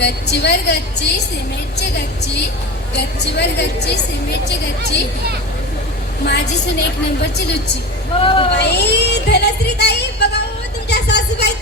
गच्चीवर गच्ची सिमेंटची गच्ची. गच्चीवर गच्ची सिमेंटची गच्ची. माझी सुन एक नंबरची लुच्ची. बाई धनश्री ताई बघा हो, तुमच्या सासूबाई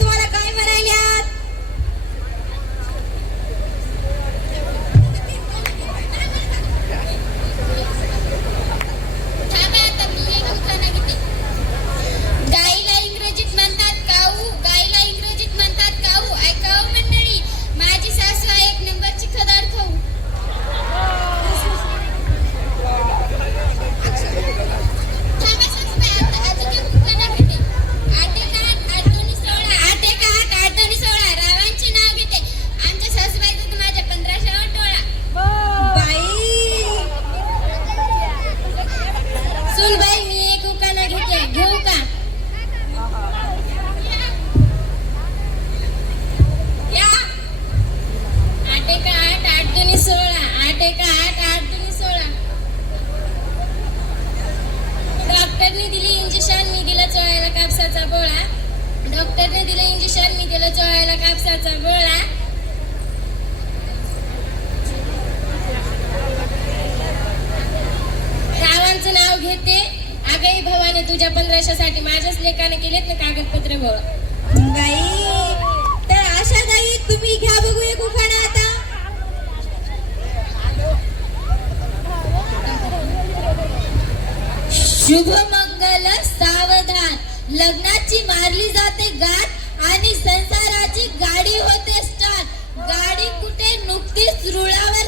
कापसाचा गोळा. डॉक्टरने दिलं इंजेक्शन मी दिलं चोळायला कापसाचा गोळा. रावांचं नाव घेते. आगाई भवाने तुझ्या पंधराशासाठी माझ्याच लेखाने केलेत ना कागदपत्र गोळा गाई तर अशा गाई तुम्ही घ्या बघू एक उखाणा आता. शुभ लग्नाची मारली जाते गाठ आणि संसाराची गाडी होते स्टार्ट गाडी कुठे नुकतीच रुळावर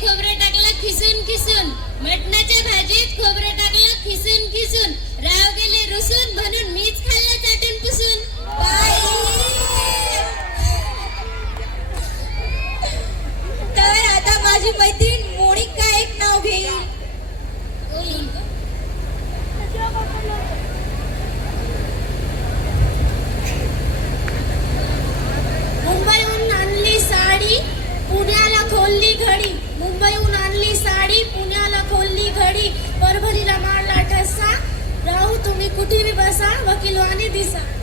खोबरं टाकलं खिसून खिसून. मटणाच्या भाजीत खोबरं टाकलं खिसून खिसून. राव गेले रुसून म्हणून मी कसा? व दिसा.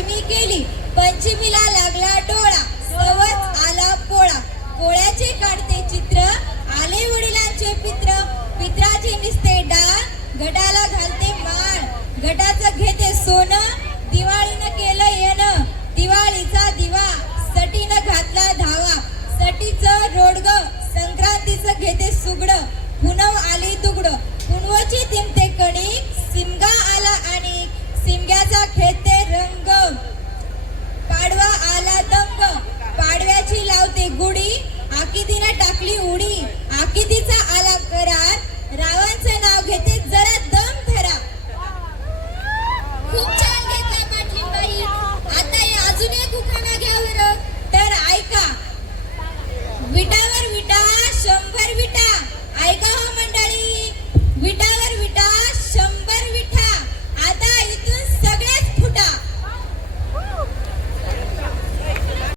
पंचमी केली. पंचमीला